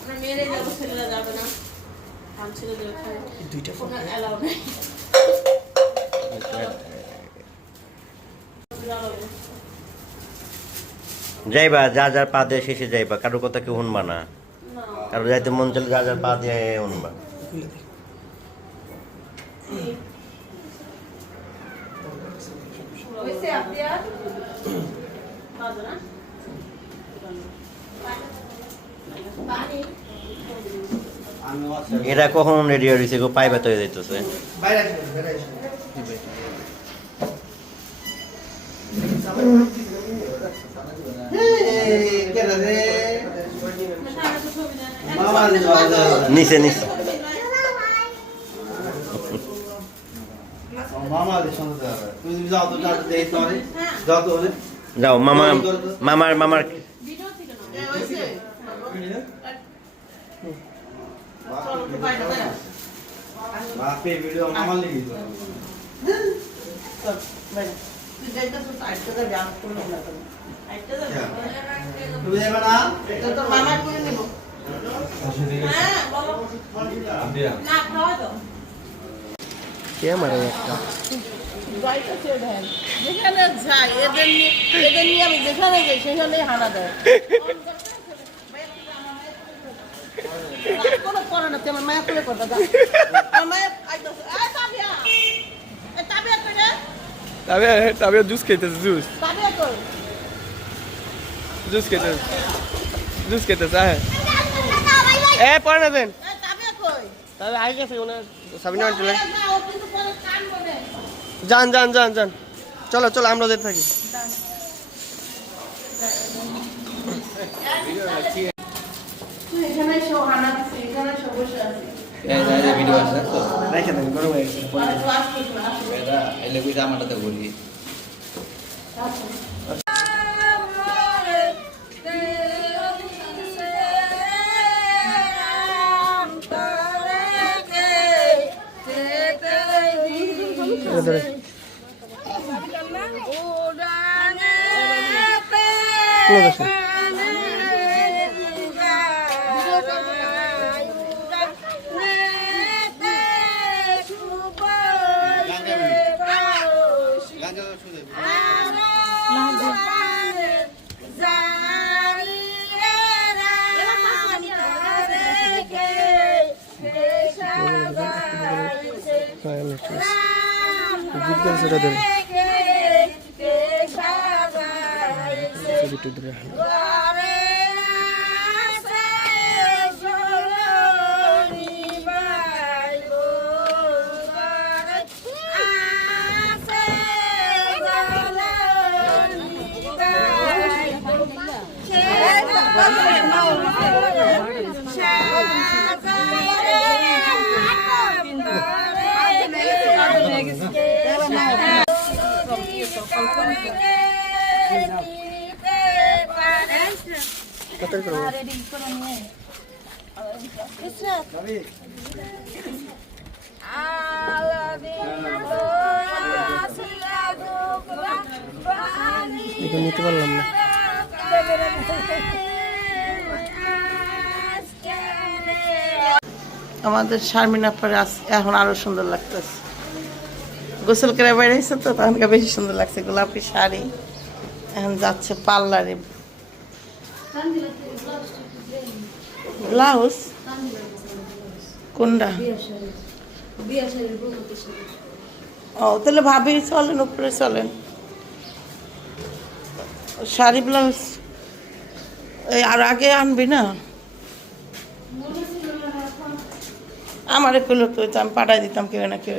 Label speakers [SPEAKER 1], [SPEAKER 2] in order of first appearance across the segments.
[SPEAKER 1] আমরা মেয়েরাই যাব ছেলেরা যাবে না। আম ছেলেদের ওখানে
[SPEAKER 2] দুইটা ফোন
[SPEAKER 1] অ্যালাউ নেই।
[SPEAKER 3] যাইবা যা যার পা দিয়ে শেষে যাইবা কারোর কথা কেউ শুনবা না। কারও যাইতে মন চলে যা যার পা দিয়ে শুনবা।
[SPEAKER 1] হয়েছে আপনি আর বাজে না পানি
[SPEAKER 3] এরা কখন রেডি হয়েছে গো পাইবা তো যাইতেছে নিচে নিচে।
[SPEAKER 2] যাও
[SPEAKER 3] মামা মামার মামার
[SPEAKER 2] বাপে ভিডিও মামা লিখি তো
[SPEAKER 1] তুই যাইতে তো আইতে যাবি আমি করব না তুমি আইতে যাবি
[SPEAKER 2] তুমি যাবে না?
[SPEAKER 1] তো তোর মামা করে নিব হ্যাঁ বলো না খাওয়া দাও
[SPEAKER 3] কে মারে একটা?
[SPEAKER 1] যেখানে যাই এদের নিয়ে এদের নিয়ে আমি যেখানে যাই সেখানেই হানা দেয় কোনো করে না তুই আমার মায়া করে করবা যা আমার মায়া আইতাছে এই তাবিয়া এই তাবিয়া কই রে
[SPEAKER 4] তবে তবে জুস খেতেছে জুস
[SPEAKER 1] তাবিয়া কই
[SPEAKER 4] জুস খেতেছে জুস খেতেছে হ্যাঁ এ পড়ে না দেন
[SPEAKER 1] এই তাবিয়া কই
[SPEAKER 4] তবে আগে গেছে ওনার সাবিনা আন্টি
[SPEAKER 1] না ও কিন্তু পরে কান বলে
[SPEAKER 4] যান যান যান যান চলো চলো আমরা যেতে থাকি
[SPEAKER 5] ভিডিও আছে তো
[SPEAKER 2] রেখে দেন গরম হয়ে গেছে
[SPEAKER 5] এটা এলে কইতে আমারটাতে বলি
[SPEAKER 4] জিজ্ঞাসা সেটা দেন একটু দূরে কত নিতে পারলাম না
[SPEAKER 1] আমাদের শারমিনা পরে এখন আরও সুন্দর লাগতেছে। গোসল করে বেরিয়েছে তো তখনকে বেশি সুন্দর লাগছে, গোলাপি শাড়ি, এখন যাচ্ছে পার্লারে। ব্লাউজ? কোনটা? ও, তাহলে ভাবি চলেন, উপরে চলেন। শাড়ি, ব্লাউজ, এই আর আগে আনবি না? আমার এগুলো তো আমি পাঠাই দিতাম, কেউ না কেউ।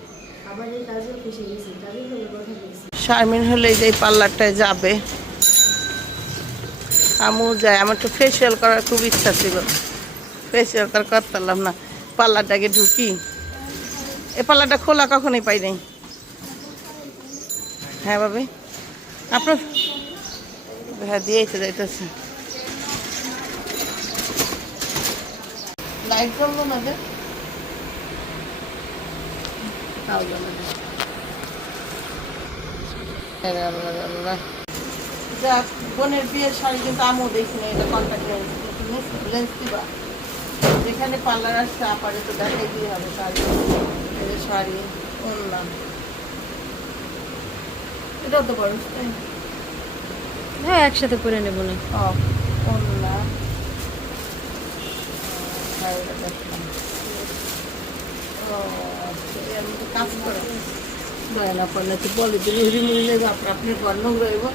[SPEAKER 1] শারমিন হলে যে পার্লারটায় যাবে। আমু যায় আমার তো ফেসিয়াল করার খুব ইচ্ছা ছিল। ফেসিয়াল তো আর করতে পারলাম না পার্লারটাকে ঢুকি। এ পার্লারটা খোলা কখনোই পাই নাই। হ্যাঁ বাবি। আপনার হ্যাঁ দিয়েই দিয়েছে যাইতেছে। লাইট জ্বলবো না না যে। বোনের বিয়ের শাড়ি কিন্তু আমিও দেখিনি এটা কন্ট্যাক্ট লেন্স লেন্স দিবা। যেখানে পার্লার আসছে আপারে তো দেখাই দিয়ে হবে শাড়ি। শাড়ি অন্যান্য এটা তো বড়
[SPEAKER 4] হ্যাঁ একসাথে করে নেব না।
[SPEAKER 1] ও কাজ করে দয়া না পারলে তো বলে দিলে হুড়ি মুড়ি নেবে আপনি আপনি ঘর নোংরা হইব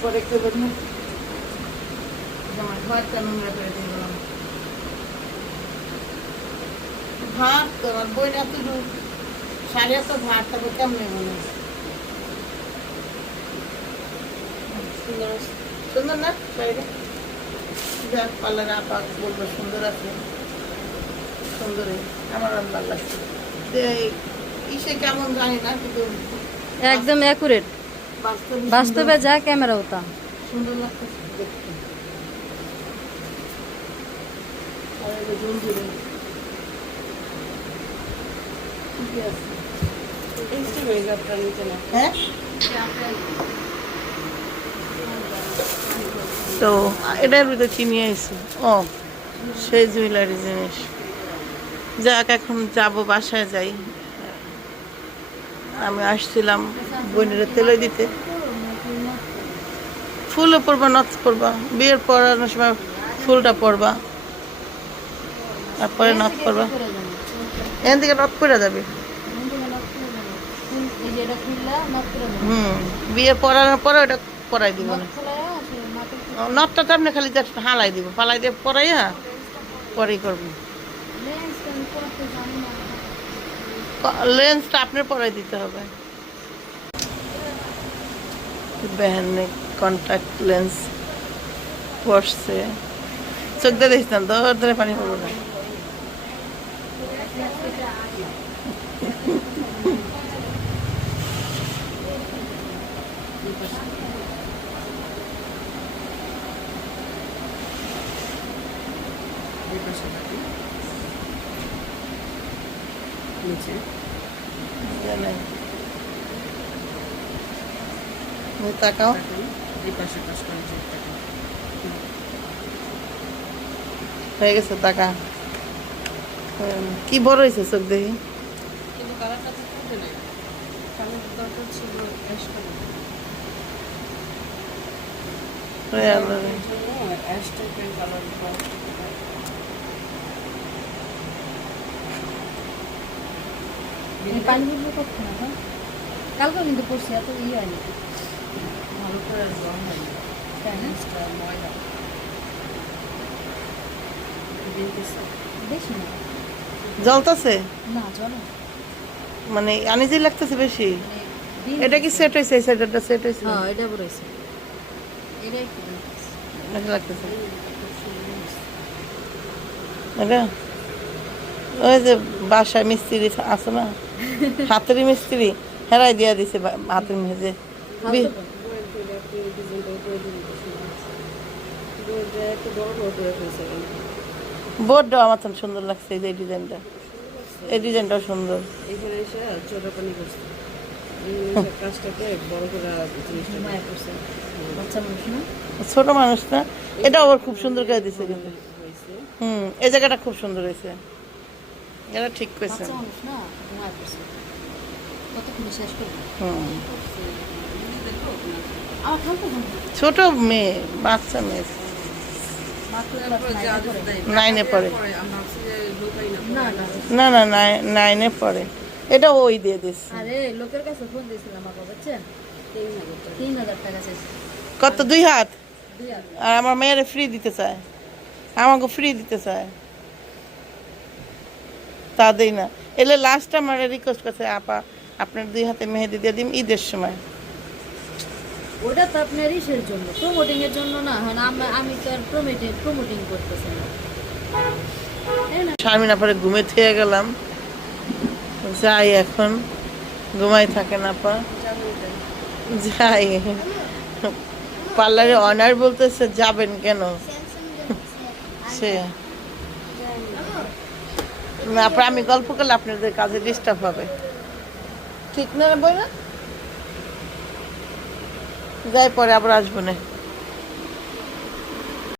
[SPEAKER 1] পরে করবেন না আমার ঘরটা নোংরা করে দিলাম ভাত তোমার বইটা এত দূর সাড়ে এত ভাত তারপর কেমন মনে সুন্দর সুন্দর না শাড়িটা যাক পার্লার আপা বলব সুন্দর আছে সুন্দরই আমার আর ভালো লাগছে যে ইসে কেমন জানি না কিন্তু
[SPEAKER 4] একদম অ্যাকুরেট
[SPEAKER 1] বাস্তবে
[SPEAKER 4] যা ক্যামেরা ওটা।
[SPEAKER 1] সুন্দর লাগতেছে দেখতে। আর এটা আছে? হ্যাঁ? তো এটার ভিতরে কি নিয়ে আইসো? ও সেই জুয়েলারি জিনিস। যাক এখন যাব বাসায় যাই। আমি আসছিলাম বোনের তেলে দিতে। ফুলও পরবা নথ পরবা। বিয়ের পরানোর সময় ফুলটা পরবা। তারপরে নথ পরবা। এখান থেকে নথ পরে যাবে। হুম বিয়ে পরানোর পরে ওটা পরাই দিব না নথটা তো আপনি খালি হালাই দিব। পালাই দিয়ে পরাইয়া পরেই করব। লেন্সটা আপনার পরাই দিতে হবে। বেহানে কন্ট্যাক্ট লেন্স পড়ছে চোখ দিয়ে দেখিস না ধরে পানি পড়ব না। Thank you. তুমি তাকাও হয়ে গেছে টাকা। হুম, কি বড় হয়েছে চোখ দেখি? ওরে আল্লাহ রে।
[SPEAKER 4] পানি বুঝবে? কালকে কিন্তু পড়ছি এত ইয়ে হয়নি। তাই না? বেশি না।
[SPEAKER 1] জ্বলতেছে?
[SPEAKER 4] না চলো
[SPEAKER 1] মানে আনিজি লাগতেছে বেশি? এটা কি সেট হয়েছে? এই সাইডটা সেট হয়েছে?
[SPEAKER 4] হ্যাঁ এটা বলেছে এটাই কি
[SPEAKER 1] নাকি লাগতেছে। এটা? ওই যে বাসায় মিস্ত্রি আছে না? হাতের মিস্ত্রি হেরাই দিয়া দিছে হাতের মেঝে। বি- বোর্ডটা আমার তো সুন্দর লাগছে এই ডিজাইনটা। এই ডিজাইনটাও সুন্দর।
[SPEAKER 5] এখানে এসে ছোট পানি করছে।
[SPEAKER 4] মানুষ না?
[SPEAKER 1] ছোট মানুষ না? এটা ওর খুব সুন্দর করে দিছে কিন্তু। হুম এই জায়গাটা খুব সুন্দর হয়েছে। এটা ঠিক করেছে
[SPEAKER 4] বাচ্চা মানুষ না মায়া করছে কতক্ষণ শেষ করব?
[SPEAKER 1] হুম।
[SPEAKER 4] আমার
[SPEAKER 1] ছোট মেয়ে বাচ্চা মেয়ে। নাইনে
[SPEAKER 4] পড়ে।
[SPEAKER 5] না
[SPEAKER 4] না না।
[SPEAKER 1] না না নাই- নাইনে পড়ে। এটা ওই দিয়ে দিচ্ছে
[SPEAKER 4] আরে লোকের কাছে ফোন দিয়েছিলাম বাবা বুঝছেন? তিন হাজার টাকা
[SPEAKER 1] কত? দুই হাত? আর আমার মেয়েরে ফ্রি দিতে চায়। আমাকে ফ্রি দিতে চায়। তা দেই না। এলে লাস্ট আমার রিকোয়েস্ট করছে আপা আপনার দুই হাতে মেহেদি দিয়ে দিম ঈদের সময়।
[SPEAKER 4] ওটা তো আপনার ইসের জন্য প্রমোটিং এর জন্য না হয় আমি তো আর প্রমোটিং প্রমোটিং করতেছি না। তাই না?
[SPEAKER 1] পরে ঘুমে থেকে গেলাম। যাই এখন ঘুমাই থাকে না পা যাই। পার্লারে অনার বলতেছে যাবেন কেন? সে। না আমি গল্প করলে আপনাদের কাজে ডিস্টার্ব হবে। ঠিক না বই না যাই, পরে আবার আসব না।